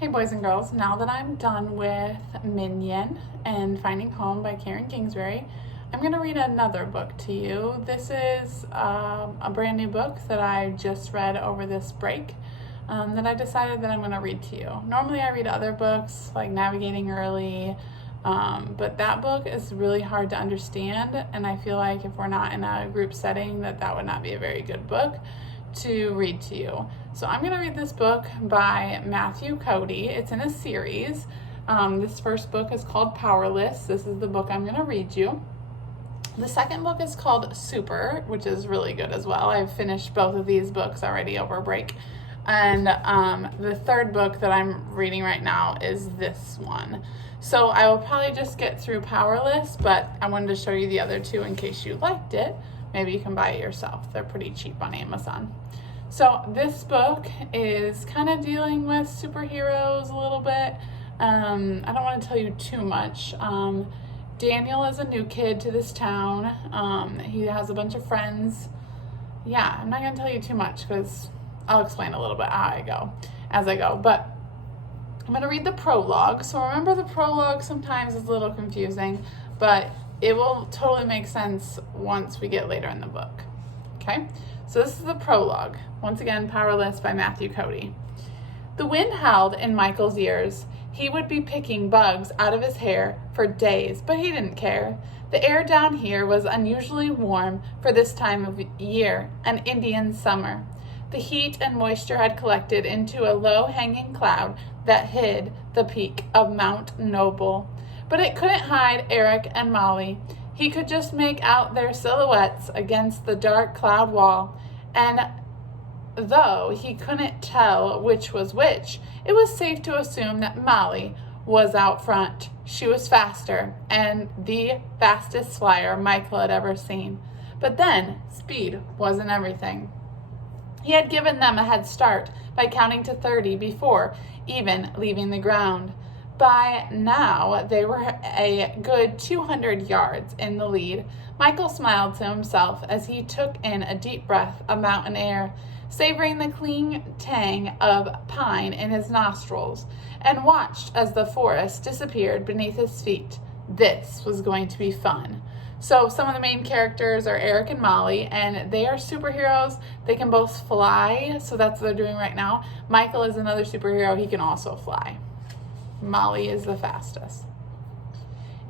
Hey boys and girls, now that I'm done with Minion and Finding Home by Karen Kingsbury, I'm going to read another book to you. This is a brand new book that I just read over this break that I decided that I'm going to read to you. Normally I read other books like Navigating Early, but that book is really hard to understand, and I feel like if we're not in a group setting that would not be a very good book to read to you. So I'm going to read this book by Matthew Cody. It's in a series. This first book is called Powerless. This is the book I'm going to read you. The second book is called Super, which is really good as well. I've finished both of these books already over a break. And the third book that I'm reading right now is this one. So I will probably just get through Powerless, but I wanted to show you the other two in case you liked it. Maybe you can buy it yourself. They're pretty cheap on Amazon. So this book is kind of dealing with superheroes a little bit. I don't want to tell you too much. Daniel is a new kid to this town. He has a bunch of friends. Yeah, I'm not going to tell you too much because I'll explain a little bit as I go. But I'm going to read the prologue. So remember, the prologue sometimes is a little confusing, but it will totally make sense once we get later in the book. Okay? So this is the prologue. Once again, Powerless by Matthew Cody. The wind howled in Michael's ears. He would be picking bugs out of his hair for days, but he didn't care. The air down here was unusually warm for this time of year, an Indian summer. The heat and moisture had collected into a low-hanging cloud that hid the peak of Mount Noble. But it couldn't hide Eric and Molly. He could just make out their silhouettes against the dark cloud wall. And though he couldn't tell which was which, it was safe to assume that Molly was out front. She was faster, and the fastest flyer Michael had ever seen. But then, speed wasn't everything. He had given them a head start by counting to 30 before even leaving the ground. By now, they were a good 200 yards in the lead. Michael smiled to himself as he took in a deep breath of mountain air, savoring the clean tang of pine in his nostrils, and watched as the forest disappeared beneath his feet. This was going to be fun. So some of the main characters are Eric and Molly, and they are superheroes. They can both fly, so that's what they're doing right now. Michael is another superhero. He can also fly. Molly is the fastest.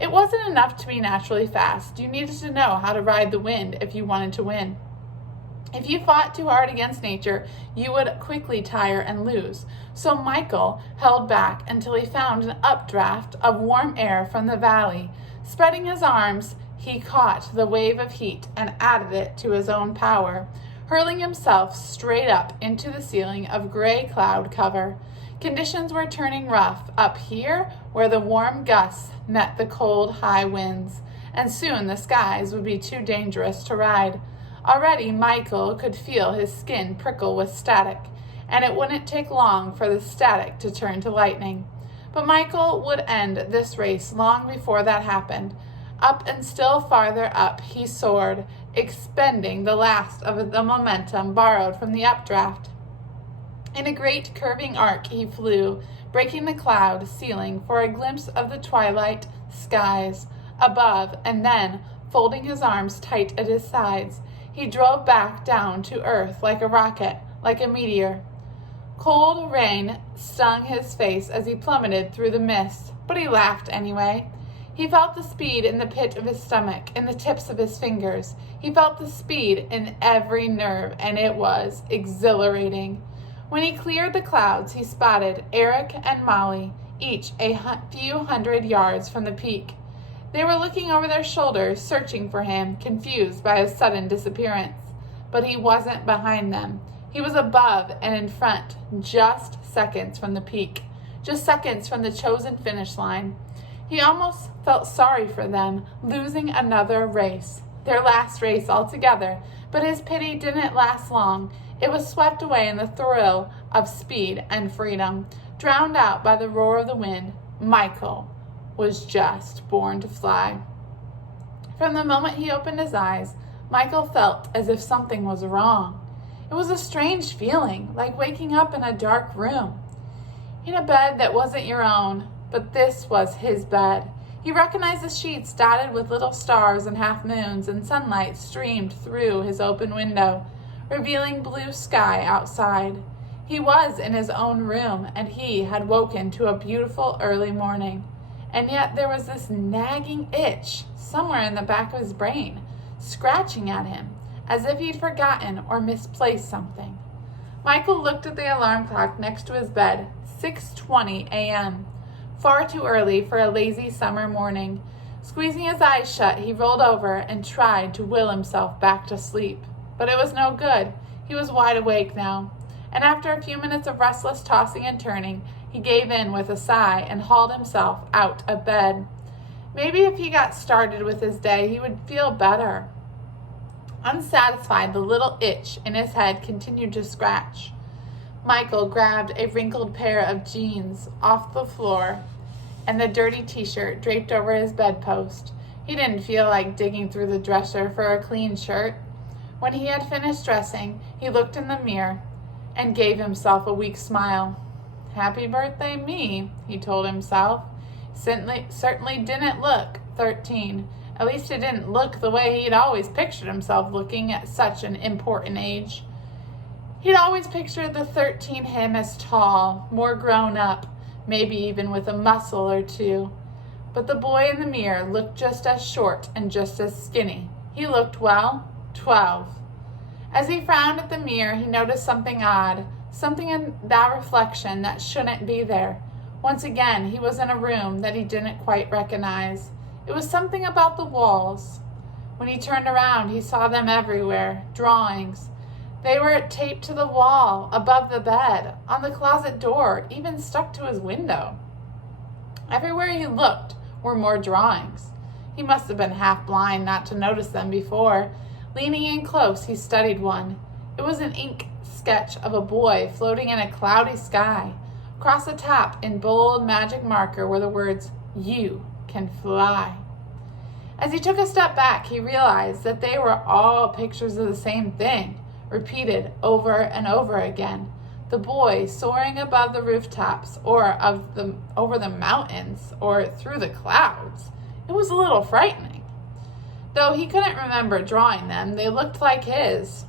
It wasn't enough to be naturally fast. You needed to know how to ride the wind if you wanted to win. If you fought too hard against nature, you would quickly tire and lose. So Michael held back until he found an updraft of warm air from the valley. Spreading his arms, he caught the wave of heat and added it to his own power, hurling himself straight up into the ceiling of gray cloud cover. Conditions were turning rough up here where the warm gusts met the cold, high winds, and soon the skies would be too dangerous to ride. Already Michael could feel his skin prickle with static, and it wouldn't take long for the static to turn to lightning. But Michael would end this race long before that happened. Up and still farther up he soared, expending the last of the momentum borrowed from the updraft. In a great curving arc he flew, breaking the cloud ceiling for a glimpse of the twilight skies above, and then, folding his arms tight at his sides, he drove back down to earth like a rocket, like a meteor. Cold rain stung his face as he plummeted through the mist, but he laughed anyway. He felt the speed in the pit of his stomach, in the tips of his fingers. He felt the speed in every nerve, and it was exhilarating. When he cleared the clouds, he spotted Eric and Molly, each a few hundred yards from the peak. They were looking over their shoulders, searching for him, confused by his sudden disappearance. But he wasn't behind them. He was above and in front, just seconds from the peak, just seconds from the chosen finish line. He almost felt sorry for them, losing another race, their last race altogether, but his pity didn't last long. It was swept away in the thrill of speed and freedom, drowned out by the roar of the wind. Michael was just born to fly. From the moment he opened his eyes, Michael felt as if something was wrong. It was a strange feeling, like waking up in a dark room. in a bed that wasn't your own, but this was his bed. He recognized the sheets dotted with little stars and half moons, and sunlight streamed through his open window, revealing blue sky outside. He was in his own room, and he had woken to a beautiful early morning. And yet there was this nagging itch somewhere in the back of his brain, scratching at him, as if he'd forgotten or misplaced something. Michael looked at the alarm clock next to his bed, 6:20 a.m., far too early for a lazy summer morning. Squeezing his eyes shut, he rolled over and tried to will himself back to sleep. But it was no good. He was wide awake now, and after a few minutes of restless tossing and turning, he gave in with a sigh and hauled himself out of bed. Maybe if he got started with his day, he would feel better. Unsatisfied, the little itch in his head continued to scratch. Michael grabbed a wrinkled pair of jeans off the floor and the dirty t-shirt draped over his bedpost. He didn't feel like digging through the dresser for a clean shirt. When he had finished dressing, he looked in the mirror and gave himself a weak smile. "Happy birthday, me," he told himself. Certainly didn't look 13. At least it didn't look the way he'd always pictured himself looking at such an important age. He'd always pictured the 13 him as tall, more grown up, maybe even with a muscle or two. But the boy in the mirror looked just as short and just as skinny. He looked, 12. As he frowned at the mirror, he noticed something odd, something in that reflection that shouldn't be there. Once again, he was in a room that he didn't quite recognize. It was something about the walls. When he turned around, he saw them everywhere, drawings. They were taped to the wall, above the bed, on the closet door, even stuck to his window. Everywhere he looked were more drawings. He must have been half blind not to notice them before. Leaning in close, he studied one. It was an ink sketch of a boy floating in a cloudy sky. Across the top, in bold magic marker, were the words, "You can fly." As he took a step back, he realized that they were all pictures of the same thing, repeated over and over again. The boy soaring above the rooftops, or over the mountains, or through the clouds. It was a little frightening. Though he couldn't remember drawing them, they looked like his.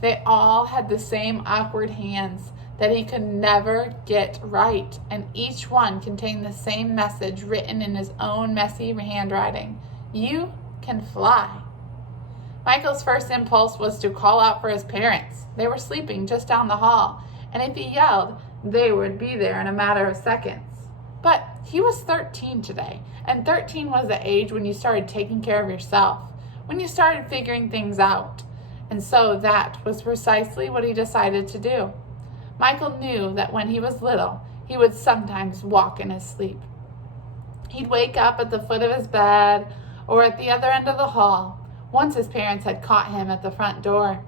They all had the same awkward hands that he could never get right, and each one contained the same message written in his own messy handwriting. You can fly. Michael's first impulse was to call out for his parents. They were sleeping just down the hall, and if he yelled, they would be there in a matter of seconds. But he was 13 today, and 13 was the age when you started taking care of yourself, when you started figuring things out. And so that was precisely what he decided to do. Michael knew that when he was little, he would sometimes walk in his sleep. He'd wake up at the foot of his bed or at the other end of the hall. Once his parents had caught him at the front door.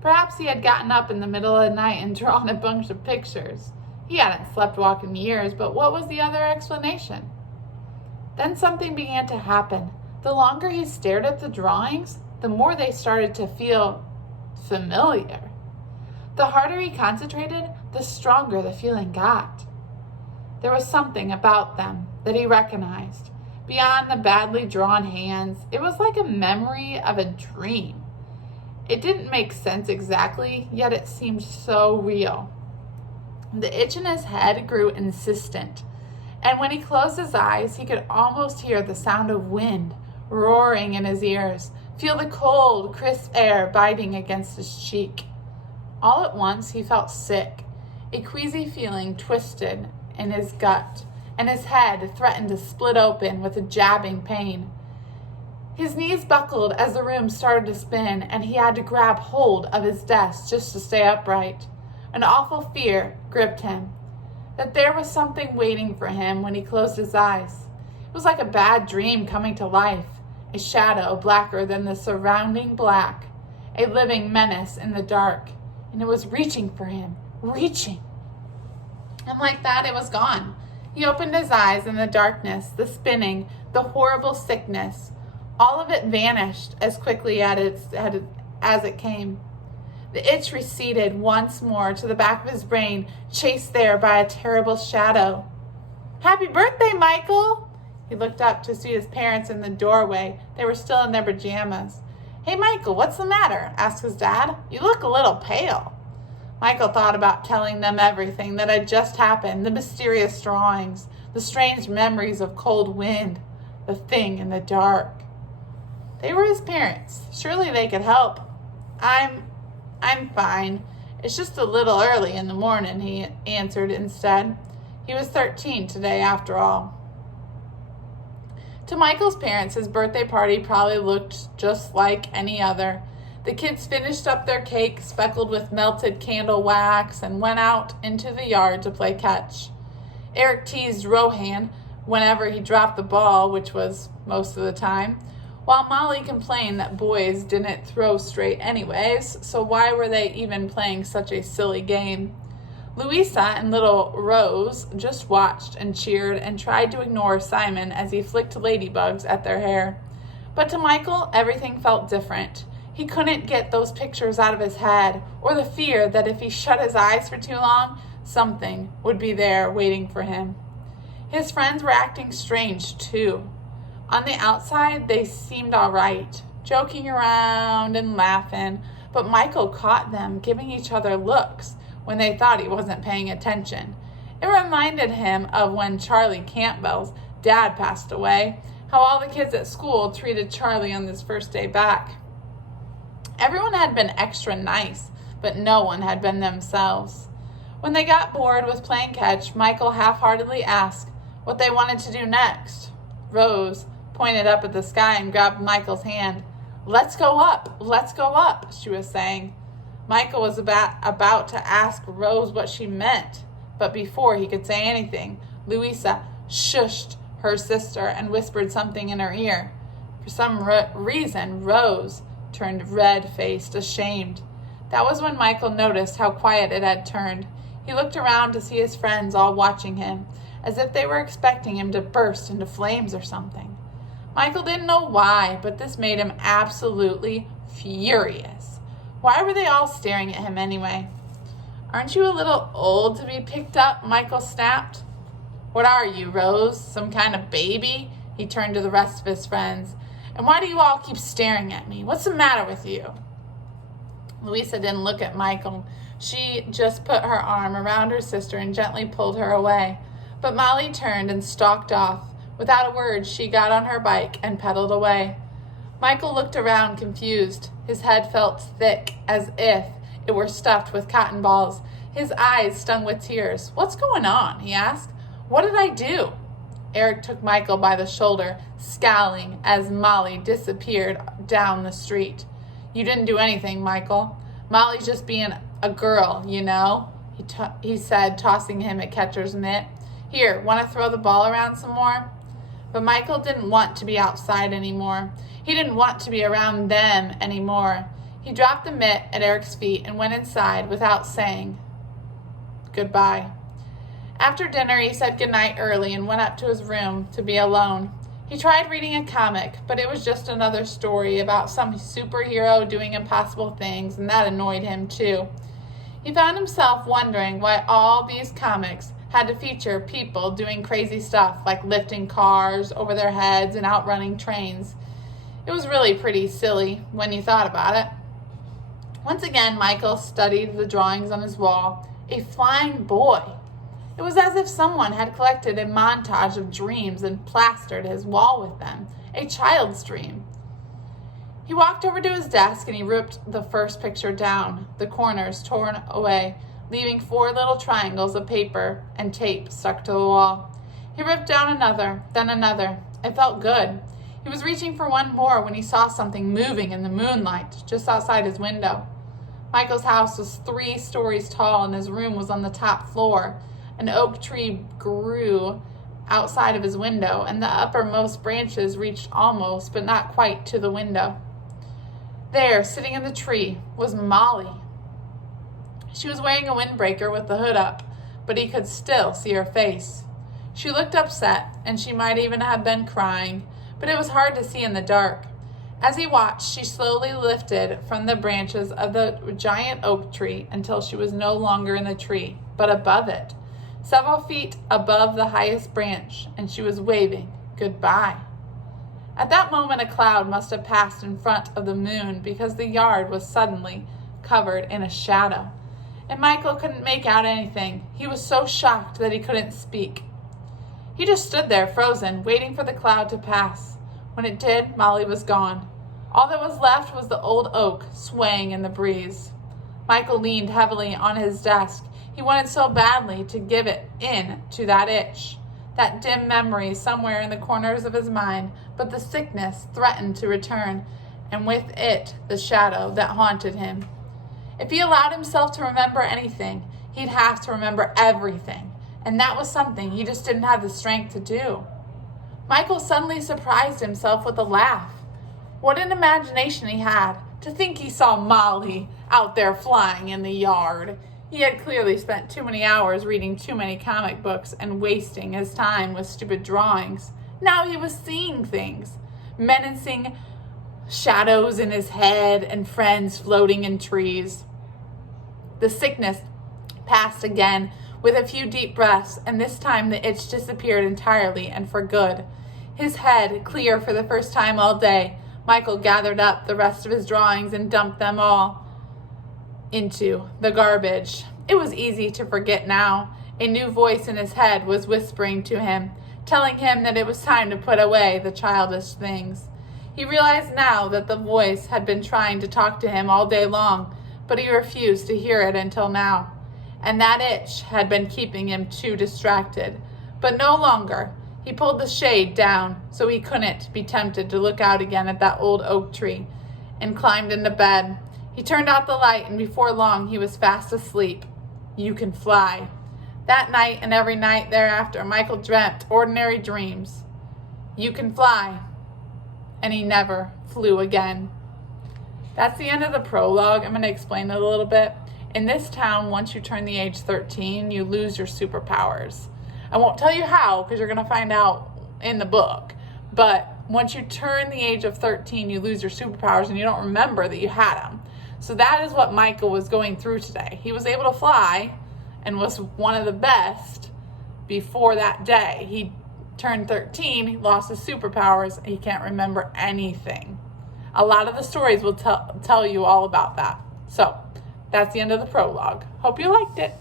Perhaps he had gotten up in the middle of the night and drawn a bunch of pictures. He hadn't slept walk in years, but what was the other explanation? Then something began to happen. The longer he stared at the drawings, the more they started to feel familiar. The harder he concentrated, the stronger the feeling got. There was something about them that he recognized. Beyond the badly drawn hands, it was like a memory of a dream. It didn't make sense exactly, yet it seemed so real. The itch in his head grew insistent, and when he closed his eyes, he could almost hear the sound of wind roaring in his ears, feel the cold, crisp air biting against his cheek. All at once, he felt sick. A queasy feeling twisted in his gut, and his head threatened to split open with a jabbing pain. His knees buckled as the room started to spin, and he had to grab hold of his desk just to stay upright. An awful fear gripped him, that there was something waiting for him when he closed his eyes. It was like a bad dream coming to life, a shadow blacker than the surrounding black, a living menace in the dark, and it was reaching for him, reaching. And like that, it was gone. He opened his eyes, and the darkness, the spinning, the horrible sickness, all of it vanished as quickly as it came. The itch receded once more to the back of his brain, chased there by a terrible shadow. "Happy birthday, Michael!" He looked up to see his parents in the doorway. They were still in their pajamas. "Hey, Michael, what's the matter?" asked his dad. "You look a little pale." Michael thought about telling them everything that had just happened, the mysterious drawings, the strange memories of cold wind, the thing in the dark. They were his parents. Surely they could help. I'm fine. It's just a little early in the morning," he answered instead. He was 13 today after all. To Michael's parents, his birthday party probably looked just like any other. The kids finished up their cake speckled with melted candle wax and went out into the yard to play catch. Eric teased Rohan whenever he dropped the ball, which was most of the time, while Molly complained that boys didn't throw straight anyways, so why were they even playing such a silly game? Louisa and little Rose just watched and cheered and tried to ignore Simon as he flicked ladybugs at their hair. But to Michael, everything felt different. He couldn't get those pictures out of his head, or the fear that if he shut his eyes for too long, something would be there waiting for him. His friends were acting strange, too. On the outside, they seemed all right, joking around and laughing, but Michael caught them giving each other looks when they thought he wasn't paying attention. It reminded him of when Charlie Campbell's dad passed away, how all the kids at school treated Charlie on his first day back. Everyone had been extra nice, but no one had been themselves. When they got bored with playing catch, Michael half-heartedly asked what they wanted to do next. Rose pointed up at the sky and grabbed Michael's hand. Let's go up," she was saying. Michael was about to ask Rose what she meant, but before he could say anything, Louisa shushed her sister and whispered something in her ear. For some reason, Rose turned red-faced, ashamed. That was when Michael noticed how quiet it had turned. He looked around to see his friends all watching him, as if they were expecting him to burst into flames or something. Michael didn't know why, but this made him absolutely furious. Why were they all staring at him anyway? "Aren't you a little old to be picked up?" Michael snapped. "What are you, Rose? Some kind of baby?" He turned to the rest of his friends. "And why do you all keep staring at me? What's the matter with you?" Louisa didn't look at Michael. She just put her arm around her sister and gently pulled her away. But Molly turned and stalked off. Without a word, she got on her bike and pedaled away. Michael looked around confused. His head felt thick, as if it were stuffed with cotton balls. His eyes stung with tears. "What's going on?" he asked. "What did I do?" Eric took Michael by the shoulder, scowling as Molly disappeared down the street. "You didn't do anything, Michael. Molly's just being a girl, you know," he said, tossing him a catcher's mitt. "Here, want to throw the ball around some more?" But Michael didn't want to be outside anymore. He didn't want to be around them anymore. He dropped the mitt at Eric's feet and went inside without saying goodbye. After dinner, he said goodnight early and went up to his room to be alone. He tried reading a comic, but it was just another story about some superhero doing impossible things, and that annoyed him too. He found himself wondering why all these comics had to feature people doing crazy stuff like lifting cars over their heads and outrunning trains. It was really pretty silly when you thought about it. Once again, Michael studied the drawings on his wall. A flying boy. It was as if someone had collected a montage of dreams and plastered his wall with them. A child's dream. He walked over to his desk and he ripped the first picture down, the corners torn away, leaving 4 little triangles of paper and tape stuck to the wall. He ripped down another, then another. It felt good. He was reaching for one more when he saw something moving in the moonlight just outside his window. Michael's house was 3 stories tall and his room was on the top floor. An oak tree grew outside of his window, and the uppermost branches reached almost, but not quite, to the window. There, sitting in the tree, was Molly. She was wearing a windbreaker with the hood up, but he could still see her face. She looked upset, and she might even have been crying, but it was hard to see in the dark. As he watched, she slowly lifted from the branches of the giant oak tree until she was no longer in the tree, but above it, several feet above the highest branch, and she was waving goodbye. At that moment, a cloud must have passed in front of the moon because the yard was suddenly covered in a shadow, and Michael couldn't make out anything. He was so shocked that he couldn't speak. He just stood there, frozen, waiting for the cloud to pass. When it did, Molly was gone. All that was left was the old oak swaying in the breeze. Michael leaned heavily on his desk. He wanted so badly to give it in to that itch, that dim memory somewhere in the corners of his mind, but the sickness threatened to return, and with it the shadow that haunted him. If he allowed himself to remember anything, he'd have to remember everything, and that was something he just didn't have the strength to do. Michael suddenly surprised himself with a laugh. What an imagination he had, to think he saw Molly out there flying in the yard. He had clearly spent too many hours reading too many comic books and wasting his time with stupid drawings. Now he was seeing things, menacing shadows in his head and friends floating in trees. The sickness passed again with a few deep breaths, and this time the itch disappeared entirely and for good. His head clear for the first time all day, Michael gathered up the rest of his drawings and dumped them all into the garbage. It was easy to forget now. A new voice in his head was whispering to him, telling him that it was time to put away the childish things. He realized now that the voice had been trying to talk to him all day long, but he refused to hear it until now. And that itch had been keeping him too distracted. But no longer. He pulled the shade down so he couldn't be tempted to look out again at that old oak tree, and climbed into bed. He turned out the light, and before long he was fast asleep. You can fly. That night and every night thereafter, Michael dreamt ordinary dreams. You can fly. And he never flew again. That's the end of the prologue. I'm going to explain it a little bit. In this town, once you turn the age 13, you lose your superpowers. I won't tell you how, because you're going to find out in the book. But once you turn the age of 13, you lose your superpowers and you don't remember that you had them. So that is what Michael was going through today. He was able to fly and was one of the best before that day. He turned 13, he lost his superpowers, and he can't remember anything. A lot of the stories will tell you all about that. So that's the end of the prologue. Hope you liked it.